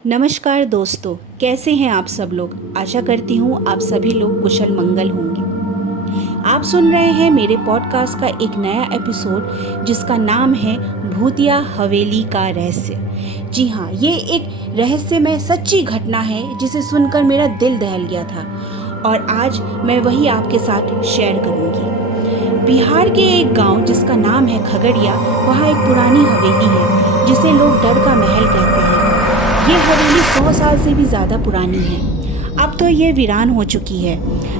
नमस्कार दोस्तों, कैसे हैं आप सब लोग। आशा करती हूँ आप सभी लोग कुशल मंगल होंगे। आप सुन रहे हैं मेरे पॉडकास्ट का एक नया एपिसोड जिसका नाम है भूतिया हवेली का रहस्य। जी हाँ, ये एक रहस्यमय सच्ची घटना है जिसे सुनकर मेरा दिल दहल गया था और आज मैं वही आपके साथ शेयर करूँगी। बिहार के एक गांव जिसका नाम है खगड़िया, वहाँ एक पुरानी हवेली है जिसे लोग डर का महल कहते हैं। ये हवेली 100 साल से भी ज़्यादा पुरानी है। अब तो ये वीरान हो चुकी है,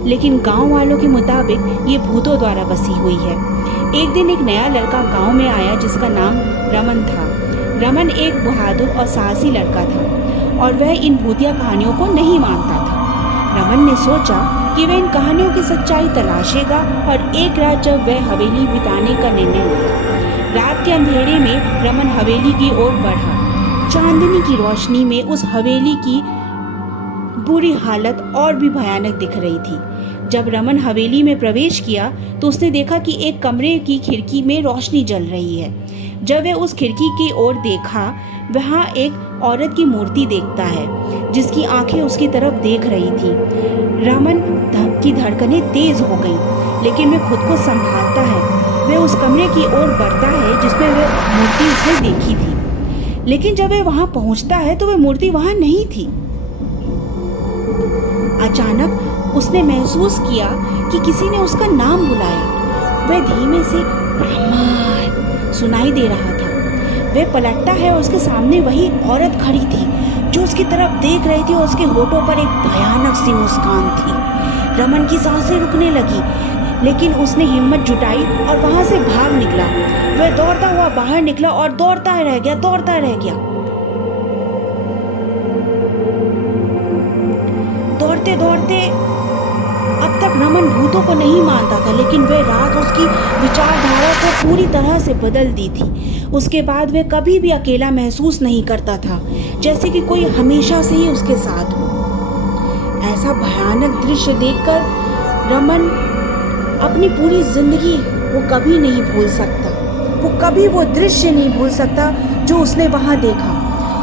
लेकिन गांव वालों के मुताबिक ये भूतों द्वारा बसी हुई है। एक दिन एक नया लड़का गांव में आया जिसका नाम रमन था। रमन एक बहादुर और साहसी लड़का था और वह इन भूतिया कहानियों को नहीं मानता था। रमन ने सोचा कि वह इन कहानियों की सच्चाई तलाशेगा और एक रात जब वह हवेली बिताने का निर्णय लिया। रात के अंधेरे में रमन हवेली की ओर बढ़ा। चांदनी की रोशनी में उस हवेली की बुरी हालत और भी भयानक दिख रही थी। जब रमन हवेली में प्रवेश किया तो उसने देखा कि एक कमरे की खिड़की में रोशनी जल रही है। जब वह उस खिड़की की ओर देखा, वहाँ एक औरत की मूर्ति देखता है जिसकी आंखें उसकी तरफ देख रही थी। रमन की धड़कनें तेज हो गई, लेकिन वह खुद को संभालता है। वह उस कमरे की ओर बढ़ता है जिसमें वह मूर्ति उसने देखी थी, लेकिन जब वह वहां पहुंचता है तो वह मूर्ति वहां नहीं थी। अचानक उसने महसूस किया कि किसी ने उसका नाम बुलाया। वह धीमे से रमन सुनाई दे रहा था। वह पलटता है और उसके सामने वही औरत खड़ी थी जो उसकी तरफ देख रही थी और उसके होठों पर एक भयानक सी मुस्कान थी। रमन की सांसें रुकने लगी, लेकिन उसने हिम्मत जुटाई और वहां से भाग निकला। वह दौड़ता हुआ बाहर निकला और दौड़ता रह गया। दौड़ते दौड़ते अब तक रमन भूतों को नहीं मानता था, लेकिन वह रात उसकी विचारधारा को पूरी तरह से बदल दी थी। उसके बाद वह कभी भी अकेला महसूस नहीं करता था, जैसे कि कोई हमेशा से ही उसके साथ हो। ऐसा भयानक दृश्य देखकर रमन अपनी पूरी जिंदगी वो कभी नहीं भूल सकता। वो कभी वो दृश्य नहीं भूल सकता जो उसने वहाँ देखा।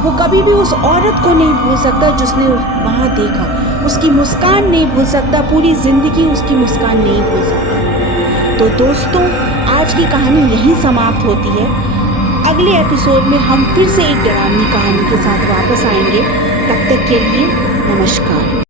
वो कभी भी उस औरत को नहीं भूल सकता जिसने वहाँ देखा। उसकी मुस्कान नहीं भूल सकता, पूरी जिंदगी उसकी मुस्कान नहीं भूल सकता। तो दोस्तों, आज की कहानी यहीं समाप्त होती है। अगले एपिसोड में हम फिर से एक डरावनी कहानी के साथ वापस आएंगे। तब तक के लिए नमस्कार।